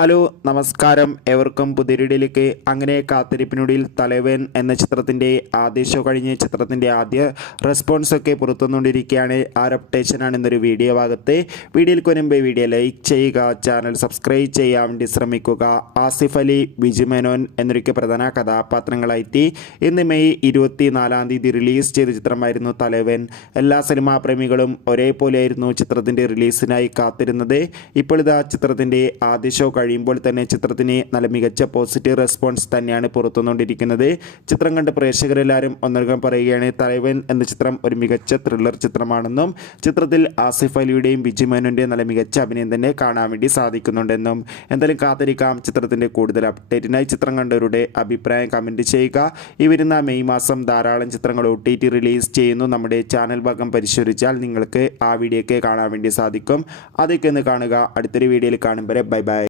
Hello നമസ്കാരം ഏവർക്കും പുതിയൊരിടയിലേക്ക്. അങ്ങനെ കാത്തിരിപ്പിനൊടുവിൽ തലവൻ എന്ന ചിത്രത്തിൻ്റെ ആദ്യ ഷോ കഴിഞ്ഞ് ചിത്രത്തിൻ്റെ ആദ്യ റെസ്പോൺസൊക്കെ പുറത്തുവന്നുകൊണ്ടിരിക്കുകയാണ്. ആ ഒരു അപ്ഡേഷനാണ് ഇന്നൊരു വീഡിയോ ഭാഗത്ത്. വീഡിയോയ്ക്ക് മുൻപ് വീഡിയോ ലൈക്ക് ചെയ്യുക, ചാനൽ സബ്സ്ക്രൈബ് ചെയ്യാൻ വേണ്ടി ശ്രമിക്കുക. ആസിഫ് അലി, ബിജു മേനോൻ എന്നൊക്കെ പ്രധാന കഥാപാത്രങ്ങളായി ഇന്ന് മെയ് 24 റിലീസ് ചെയ്ത ചിത്രമായിരുന്നു തലവൻ. എല്ലാ സിനിമാ പ്രേമികളും ഒരേപോലെയായിരുന്നു ചിത്രത്തിൻ്റെ റിലീസിനായി കാത്തിരുന്നത്. ഇപ്പോൾ ഇതാ ചിത്രത്തിൻ്റെ ആദ്യ ഷോ കഴിയുമ്പോൾ തന്നെ ചിത്രത്തിന് നല്ല മികച്ച പോസിറ്റീവ് റെസ്പോൺസ് തന്നെയാണ് പുറത്തുവന്നുകൊണ്ടിരിക്കുന്നത്. ചിത്രം കണ്ട് പ്രേക്ഷകരെല്ലാവരും ഒന്നടങ്കം പറയുകയാണ് തലവൻ എന്ന ചിത്രം ഒരു മികച്ച ത്രില്ലർ ചിത്രമാണെന്നും ചിത്രത്തിൽ ആസിഫ് അലിയുടെയും ബിജു മേനോൻ്റെയും നല്ല മികച്ച അഭിനയം തന്നെ കാണാൻ വേണ്ടി സാധിക്കുന്നുണ്ടെന്നും. എന്തായാലും കാത്തിരിക്കാം ചിത്രത്തിൻ്റെ കൂടുതൽ അപ്ഡേറ്റിനായി. ചിത്രം കണ്ടവരുടെ അഭിപ്രായം കമൻറ്റ് ചെയ്യുക. ഈ വരുന്ന മെയ് മാസം ധാരാളം ചിത്രങ്ങൾ OTT റിലീസ് ചെയ്യുന്നു. നമ്മുടെ ചാനൽ ഭാഗം പരിശോധിച്ചാൽ നിങ്ങൾക്ക് ആ വീഡിയോയ്ക്ക് കാണാൻ വേണ്ടി സാധിക്കും. അതൊക്കെ ഒന്ന് കാണുക. അടുത്തൊരു വീഡിയോയിൽ കാണും വരെ ബൈ ബൈ.